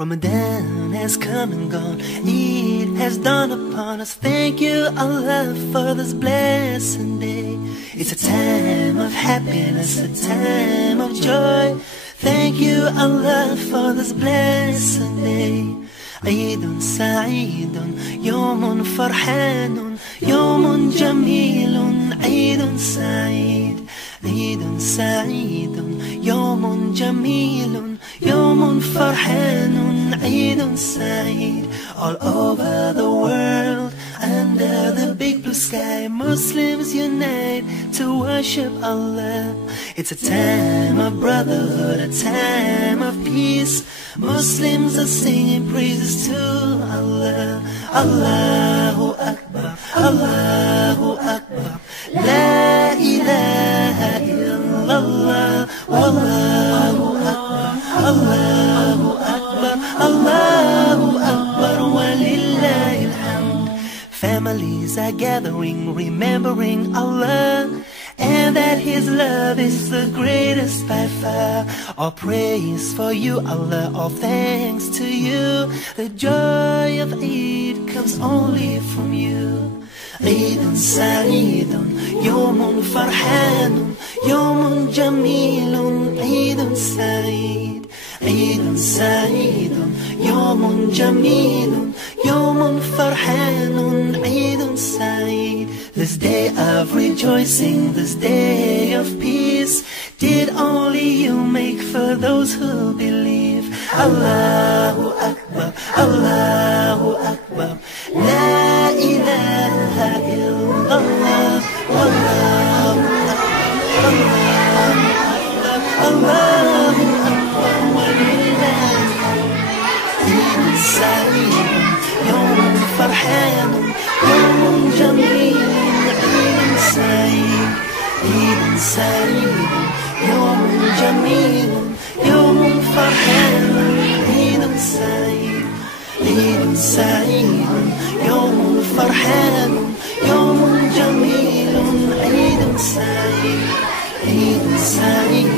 Ramadan has come and gone, Eid has dawned upon us. Thank you, Allah, for this blessed day. It's a time of happiness, a time of joy. Thank you, Allah, for this blessed day. Eidun, Saeedun, يوم فرحان, يوم جميل. Eidun, Saeed, Eidun, Saeedun, يوم جميل, يوم فرحان. Eidun, Saeed. All over the world, under the big blue sky, Muslims unite to worship Allah. It's a time of brotherhood, a time of peace. Muslims are singing praises to Allah. Allahu Akbar, Allahu Akbar, La ilaha illallah, Wallahu Akbar, Allahu Akbar, Allahu Akbar, Walillahil hamd. Families are gathering, remembering Allah, and that His love is the greatest by far. All praise for you, Allah, all thanks to you. The joy of Eid comes only from you. Eidun, Saeedun, يوم فرحان, يوم جميل. Eidun, Saeed, Eidun, Saeedun, يوم جميل, يوم فرحان. Eidun, Saeed. This day of rejoicing, this day of peace, did only you make for those who believe. Allahu Akbar, Allahu Akbar, La ilaha illallah, Wallahu Akbar, Allahu Akbar, Walillahil hamd. Eidun, Saeed, يوم فرحان, يوم جميل. Eidun, Saeed, Eidun, Saeed, يوم جميل, يوم فرحان. Eidun, Saeed, Eidun, Saeed, يوم فرحان, يوم جميل. Eidun, Saeed, Eidun, Saeed.